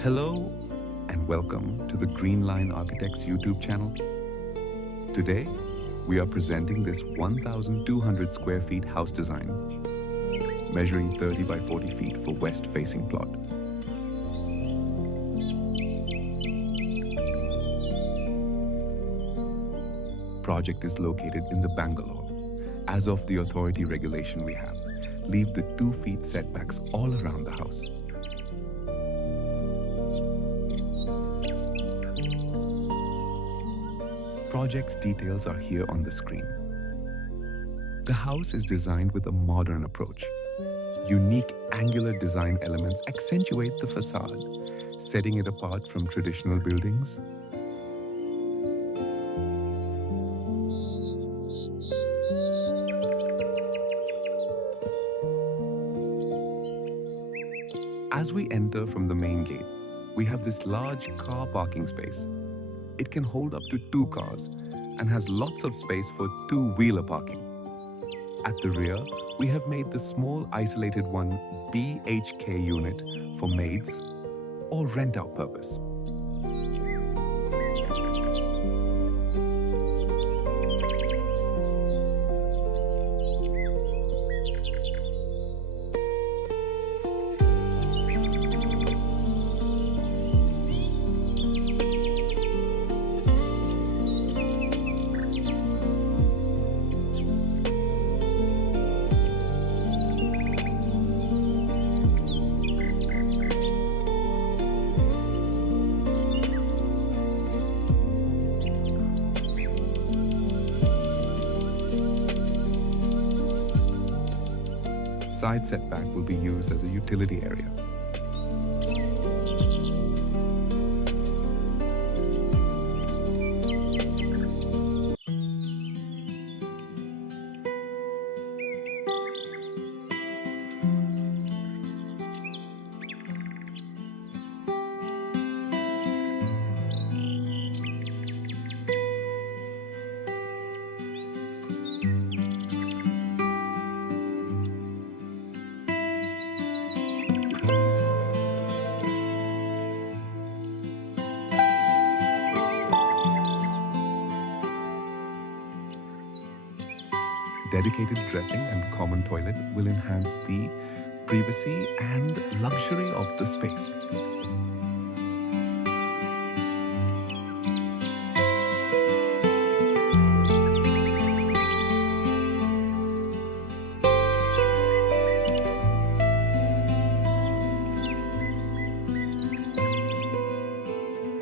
Hello and welcome to the Greenline Architects YouTube channel. Today, we are presenting this 1,200 square feet house design, measuring 30 by 40 feet for west-facing plot. Project is located in the Bangalore. As of the authority regulation we have, leave the 2 feet setbacks all around the house. Project's details are here on the screen. The house is designed with a modern approach. Unique angular design elements accentuate the facade, setting it apart from traditional buildings. As we enter from the main gate, we have this large car parking space. It can hold up to 2 cars and has lots of space for 2-wheeler parking. At the rear, we have made the small isolated one BHK unit for maids or rent-out purpose. Side setback will be used as a utility area. Dedicated dressing and common toilet will enhance the privacy and luxury of the space.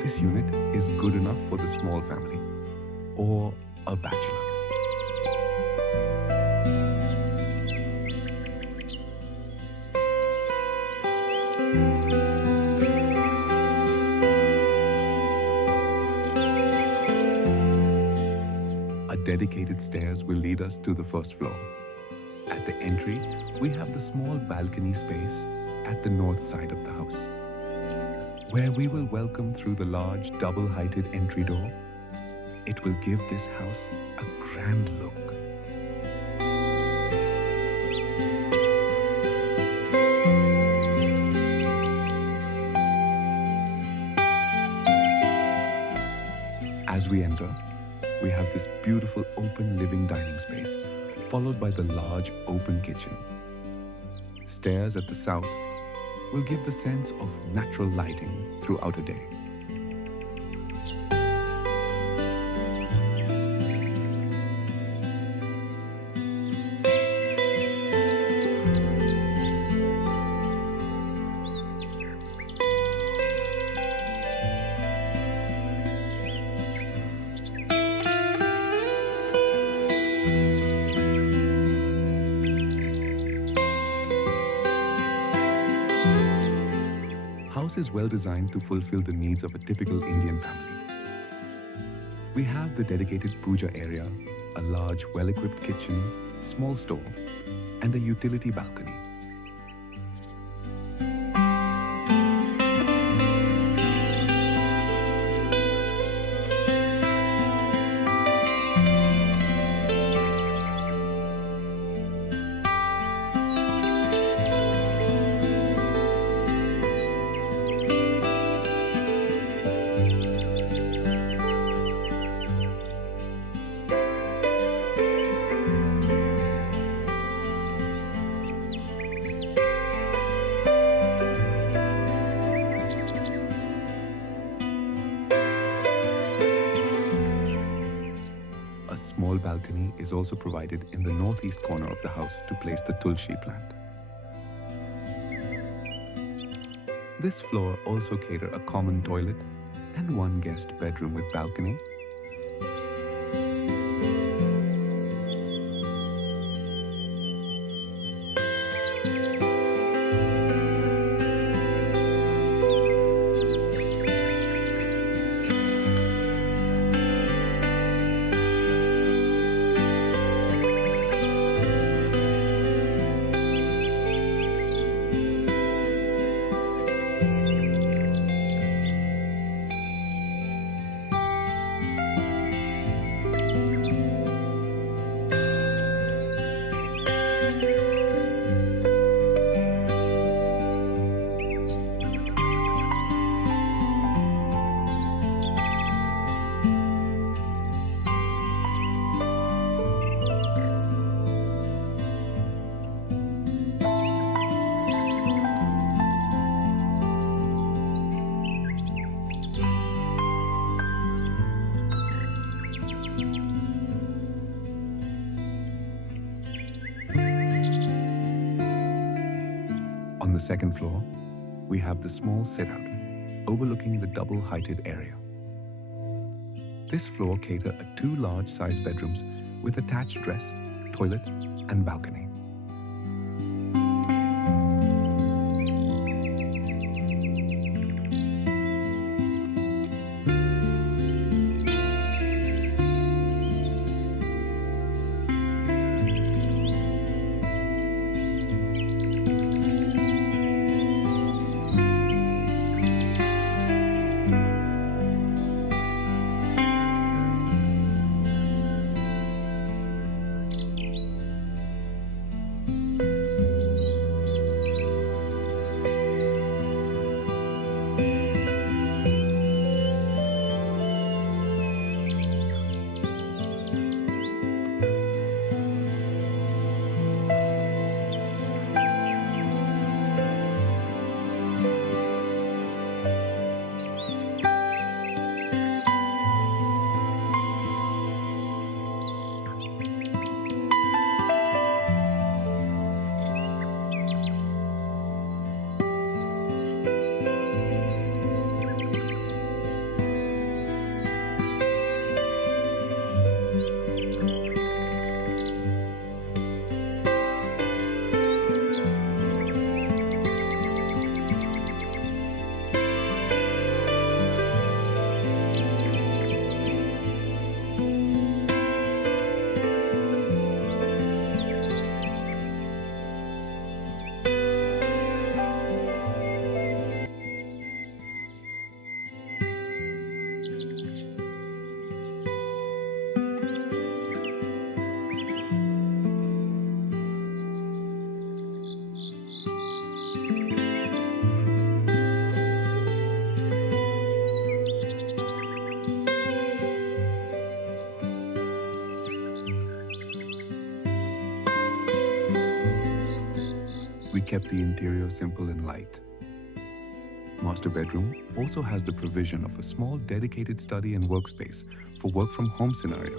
This unit is good enough for the small family or a bachelor. Dedicated stairs will lead us to the first floor. At the entry, we have the small balcony space at the north side of the house, where we will welcome through the large double-heighted entry door. It will give this house a grand look. As we enter, we have this beautiful open living dining space, followed by the large open kitchen. Stairs at the south will give the sense of natural lighting throughout a day. House is well designed to fulfill the needs of a typical Indian family. We have the dedicated puja area, a large, well-equipped kitchen, small store, and a utility balcony. A small balcony is also provided in the northeast corner of the house to place the tulsi plant. This floor also caters a common toilet and one guest bedroom with balcony. On the second floor, we have the small sit-out, overlooking the double-heighted area. This floor caters two large-sized bedrooms with attached dress, toilet, and balcony. We kept the interior simple and light. Master bedroom also has the provision of a small dedicated study and workspace for work from home scenario.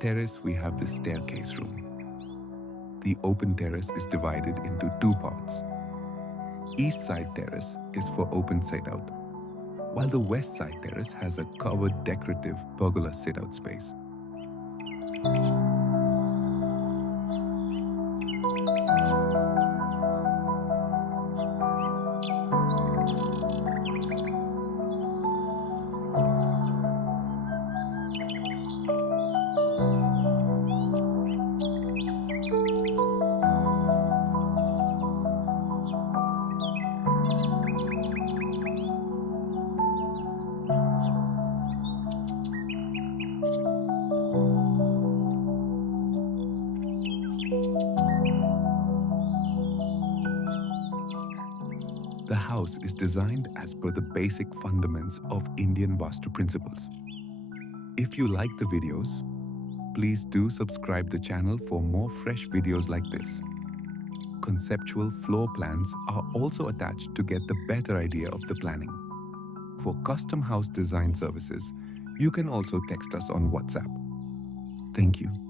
terrace, we have the staircase room. The open terrace is divided into two parts. East side terrace is for open sit-out, while the west side terrace has a covered decorative pergola sit-out space. The house is designed as per the basic fundamentals of Indian Vastu principles. If you like the videos, please do subscribe the channel for more fresh videos like this. Conceptual floor plans are also attached to get the better idea of the planning. For custom house design services, you can also text us on WhatsApp. Thank you.